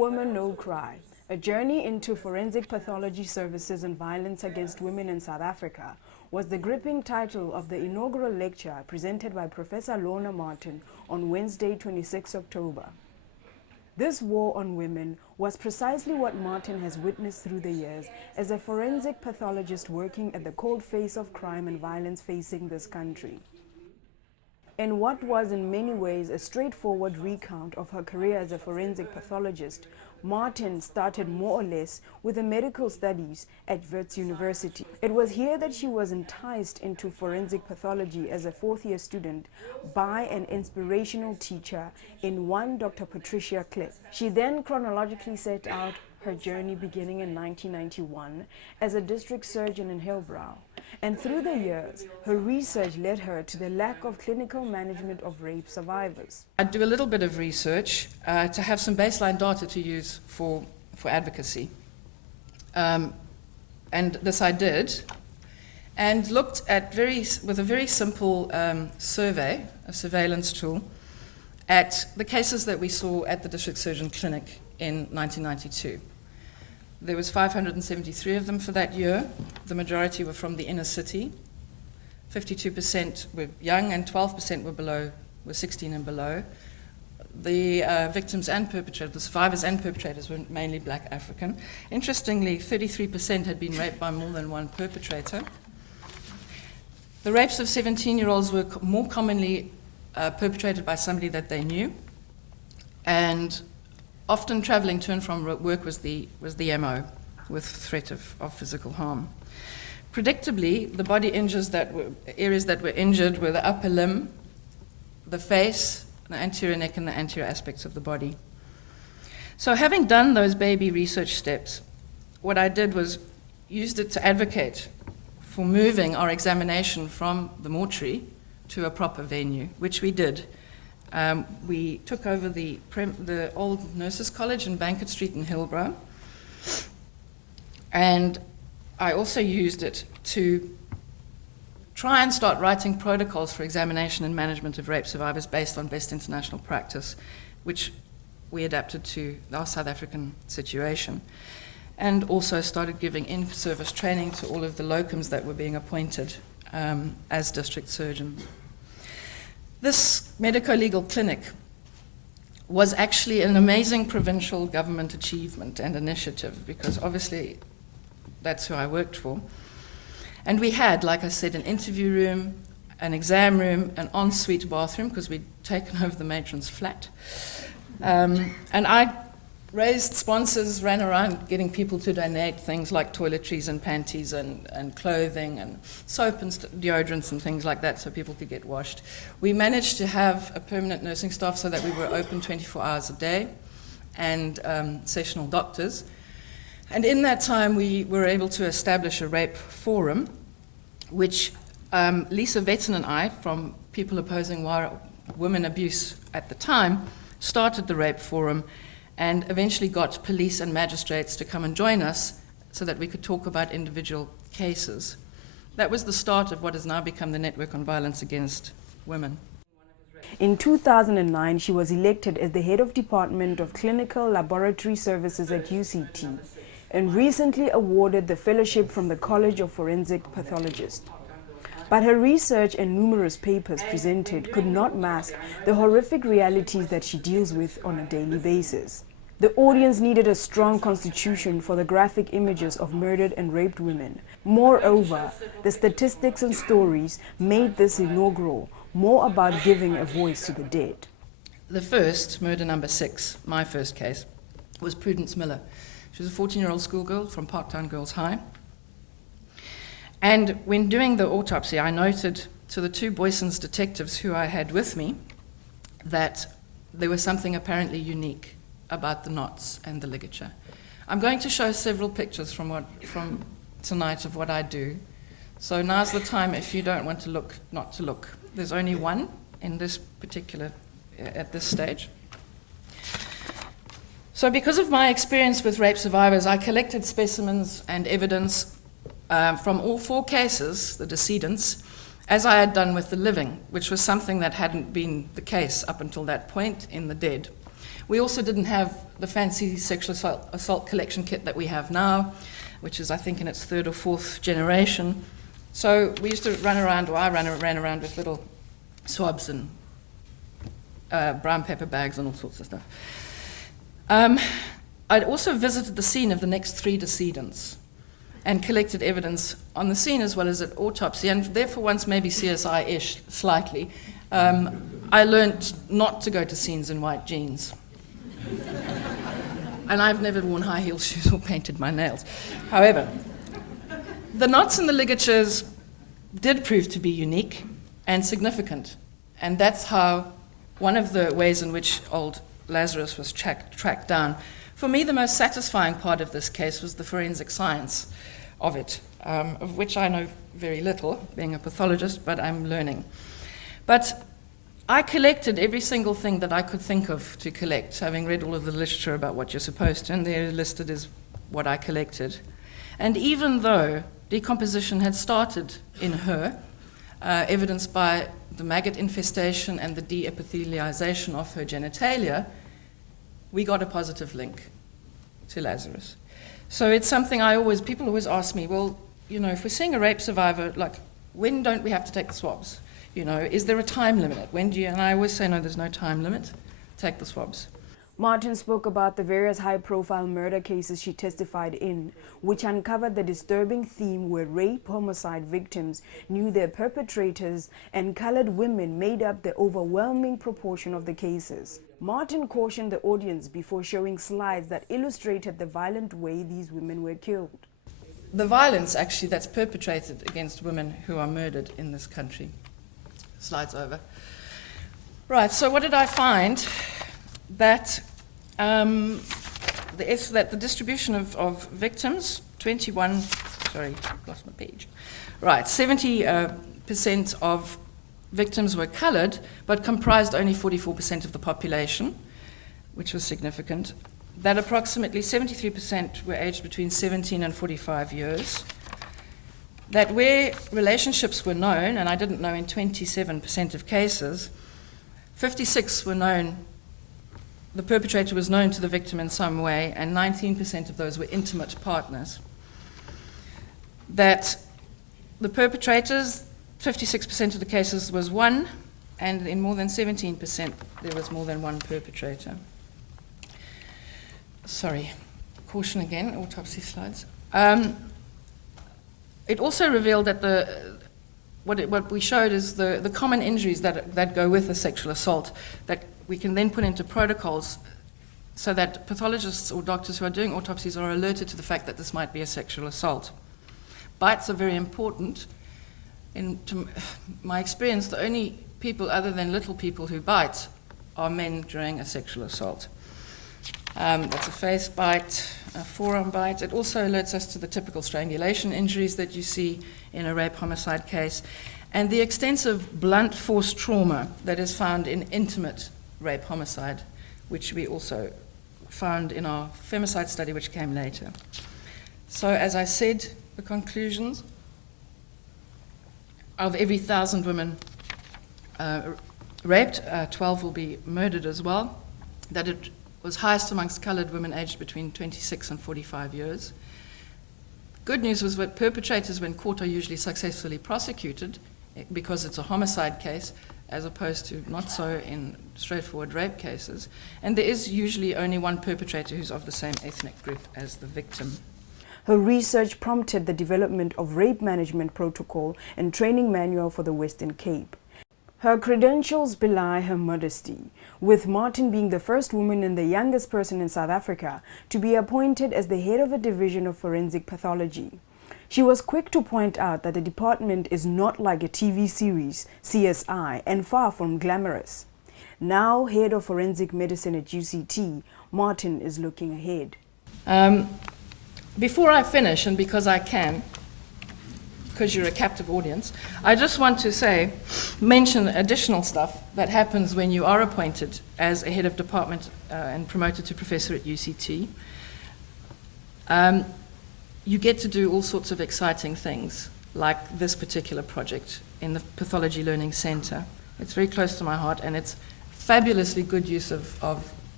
Woman, No Cry, a journey into forensic pathology services and violence against women in South Africa, was the gripping title of the inaugural lecture presented by Professor Lorna Martin on Wednesday, 26 October. This war on women was precisely what Martin has witnessed through the years as a forensic pathologist working at the cold face of crime and violence facing this country. In what was in many ways a straightforward recount of her career as a forensic pathologist, Martin started more or less with the medical studies at Wits University. It was here that she was enticed into forensic pathology as a fourth-year student by an inspirational teacher in one Dr. Patricia Cliff. She then chronologically set out her journey beginning in 1991 as a district surgeon in Hillbrow. And through the years, her research led her to the lack of clinical management of rape survivors. I do a little bit of research to have some baseline data to use for advocacy. And this I did, and looked at with a very simple survey, a surveillance tool, at the cases that we saw at the district surgeon clinic in 1992. There was 573 of them for that year. The majority were from the inner city. 52% were young and 12% were 16 and below. The victims and perpetrators, the survivors and perpetrators were mainly black African. Interestingly, 33% had been raped by more than one perpetrator. The rapes of 17-year-olds were more commonly perpetrated by somebody that they knew, and often traveling to and from work was the MO, with threat of physical harm. Predictably, the body areas that were injured were the upper limb, the face, the anterior neck, and the anterior aspects of the body. So having done those baby research steps, what I did was used it to advocate for moving our examination from the mortuary to a proper venue, which we did. We took over the old Nurses College in Bankert Street in Hillbrow, and I also used it to try and start writing protocols for examination and management of rape survivors based on best international practice, which we adapted to our South African situation, and also started giving in-service training to all of the locums that were being appointed as district surgeon. This medico-legal clinic was actually an amazing provincial government achievement and initiative, because obviously that's who I worked for. And we had, like I said, an interview room, an exam room, an ensuite bathroom, because we'd taken over the matron's flat. And I raised sponsors, ran around getting people to donate things like toiletries and panties and clothing and soap and deodorants and things like that so people could get washed. We managed to have a permanent nursing staff so that we were open 24 hours a day, and sessional doctors. And in that time we were able to establish a rape forum, which Lisa Vetten and I, from People Opposing Women Abuse at the time, started the rape forum, and eventually got police and magistrates to come and join us so that we could talk about individual cases. That was the start of what has now become the Network on Violence Against Women. In 2009, she was elected as the head of Department of Clinical Laboratory Services at UCT, and recently awarded the fellowship from the College of Forensic Pathologists. But her research and numerous papers presented could not mask the horrific realities that she deals with on a daily basis. The audience needed a strong constitution for the graphic images of murdered and raped women. Moreover, the statistics and stories made this inaugural more about giving a voice to the dead. The first, murder number 6, my first case, was Prudence Miller. She was a 14-year-old schoolgirl from Parktown Girls High. And when doing the autopsy, I noted to the 2 Boyson's detectives who I had with me that there was something apparently unique about the knots and the ligature. I'm going to show several pictures from tonight of what I do. So now's the time, if you don't want to look, not to look. There's only one in this particular, at this stage. So because of my experience with rape survivors, I collected specimens and evidence from all 4 cases, the decedents, as I had done with the living, which was something that hadn't been the case up until that point in the dead. We also didn't have the fancy sexual assault collection kit that we have now, which is, I think, in its third or fourth generation. So we used to run around, or I ran around with little swabs and brown paper bags and all sorts of stuff. I'd also visited the scene of the next 3 decedents and collected evidence on the scene as well as at autopsy, and therefore once maybe CSI-ish slightly, I learned not to go to scenes in white jeans. And I've never worn high heel shoes or painted my nails. However, the knots and the ligatures did prove to be unique and significant, and that's how one of the ways in which old Lazarus was tracked down. For me, the most satisfying part of this case was the forensic science of it, of which I know very little, being a pathologist, but I'm learning. But I collected every single thing that I could think of to collect, having read all of the literature about what you're supposed to, and there listed is what I collected. And even though decomposition had started in her, evidenced by the maggot infestation and the de-epithelialization of her genitalia, we got a positive link to Lazarus. So it's something people always ask me, well, if we're seeing a rape survivor, like, when don't we have to take the swabs? Is there a time limit? And I always say, no, there's no time limit. Take the swabs. Martin spoke about the various high-profile murder cases she testified in, which uncovered the disturbing theme where rape homicide victims knew their perpetrators and colored women made up the overwhelming proportion of the cases. Martin cautioned the audience before showing slides that illustrated the violent way these women were killed. The violence, actually, that's perpetrated against women who are murdered in this country. Slides over. Right, so what did I find? That the distribution of victims, 70% of victims were coloured, but comprised only 44% of the population, which was significant. That approximately 73% were aged between 17 and 45 years. That where relationships were known, and I didn't know in 27% of cases, 56 were known, the perpetrator was known to the victim in some way, and 19% of those were intimate partners. That the perpetrators, 56% of the cases was one, and in more than 17% there was more than one perpetrator. Sorry, caution again, autopsy slides. It also revealed that what we showed is the common injuries that go with a sexual assault that we can then put into protocols so that pathologists or doctors who are doing autopsies are alerted to the fact that this might be a sexual assault. Bites are very important. In my experience, the only people other than little people who bite are men during a sexual assault. That's a face bite, a forearm bite. It also alerts us to the typical strangulation injuries that you see in a rape homicide case, and the extensive blunt force trauma that is found in intimate rape homicide, which we also found in our femicide study, which came later. So as I said, the conclusions: of every 1,000 women raped, 12 will be murdered as well. That it was highest amongst coloured women aged between 26 and 45 years. Good news was that perpetrators, when caught, are usually successfully prosecuted because it's a homicide case, as opposed to not so in straightforward rape cases. And there is usually only one perpetrator who's of the same ethnic group as the victim. Her research prompted the development of rape management protocol and training manual for the Western Cape. Her credentials belie her modesty, with Martin being the first woman and the youngest person in South Africa to be appointed as the head of a division of forensic pathology. She was quick to point out that the department is not like a TV series, CSI, and far from glamorous. Now head of forensic medicine at UCT, Martin is looking ahead. Before I finish, and because I can, because you're a captive audience, I just want to mention additional stuff that happens when you are appointed as a head of department and promoted to professor at UCT. You get to do all sorts of exciting things, like this particular project in the Pathology Learning Centre. It's very close to my heart, and it's fabulously good use of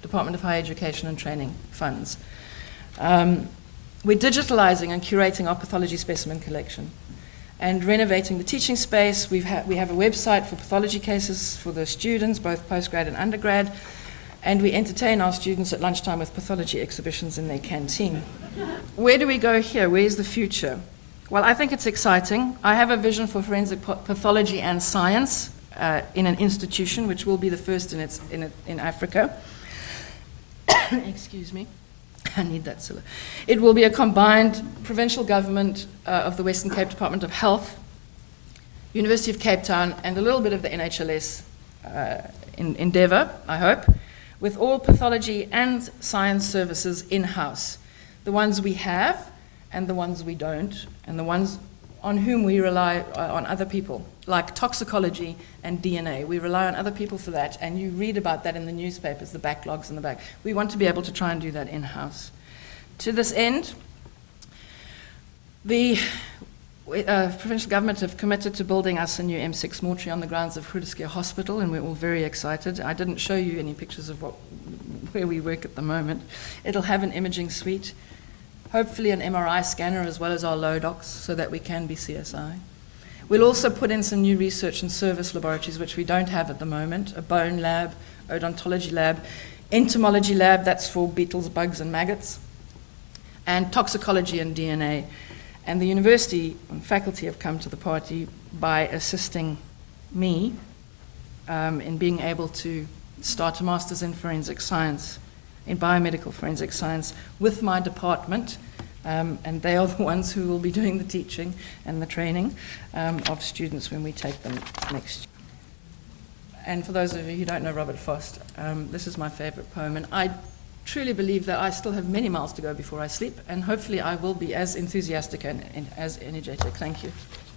Department of Higher Education and Training funds. We're digitalizing and curating our pathology specimen collection and renovating the teaching space. We have a website for pathology cases for the students, both postgrad and undergrad, and we entertain our students at lunchtime with pathology exhibitions in their canteen. Where do we go here? Where's the future? Well, I think it's exciting. I have a vision for forensic pathology and science in an institution, which will be the first in Africa. Excuse me. I need that, Scylla. It will be a combined provincial government of the Western Cape Department of Health, University of Cape Town, and a little bit of the NHLS endeavour, I hope, with all pathology and science services in-house. The ones we have and the ones we don't, and the ones on whom we rely on other people, like toxicology and DNA. We rely on other people for that, and you read about that in the newspapers, the backlogs in the back. We want to be able to try and do that in-house. To this end, the provincial government have committed to building us a new M6 mortuary on the grounds of Groote Hospital, and we're all very excited. I didn't show you any pictures of where we work at the moment. It'll have an imaging suite, hopefully an MRI scanner as well as our low docs, so that we can be CSI. We'll also put in some new research and service laboratories, which we don't have at the moment, a bone lab, odontology lab, entomology lab, that's for beetles, bugs, and maggots, and toxicology and DNA. And the university and faculty have come to the party by assisting me in being able to start a master's in forensic science, in biomedical forensic science, with my department, and they are the ones who will be doing the teaching and the training of students when we take them next year. And for those of you who don't know Robert Frost, this is my favorite poem, and I truly believe that I still have many miles to go before I sleep, and hopefully I will be as enthusiastic and as energetic. Thank you.